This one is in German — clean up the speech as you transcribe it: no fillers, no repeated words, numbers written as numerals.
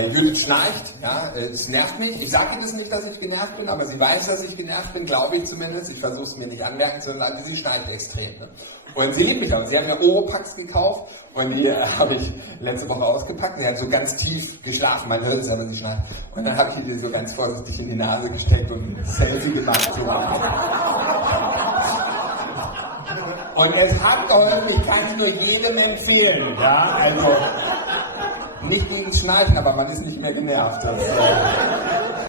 Judith schnarcht, ja, es nervt mich. Ich sage ihr das nicht, dass ich genervt bin, aber sie weiß, dass ich genervt bin, glaube ich zumindest. Ich versuche es mir nicht anmerken zu lassen, sie schnarcht extrem. Ne? Und sie liebt mich auch. Sie hat mir Oropax gekauft und die habe ich letzte Woche ausgepackt. Sie hat so ganz tief geschlafen, man hört es aber, sie schnarcht. Und dann habe ich ihr so ganz vorsichtig in die Nase gesteckt und ein Selfie gemacht. So. Und es hat geholfen, ich kann es nur jedem empfehlen. Ja, also nicht gegen Schnarchen, aber man ist nicht mehr genervt.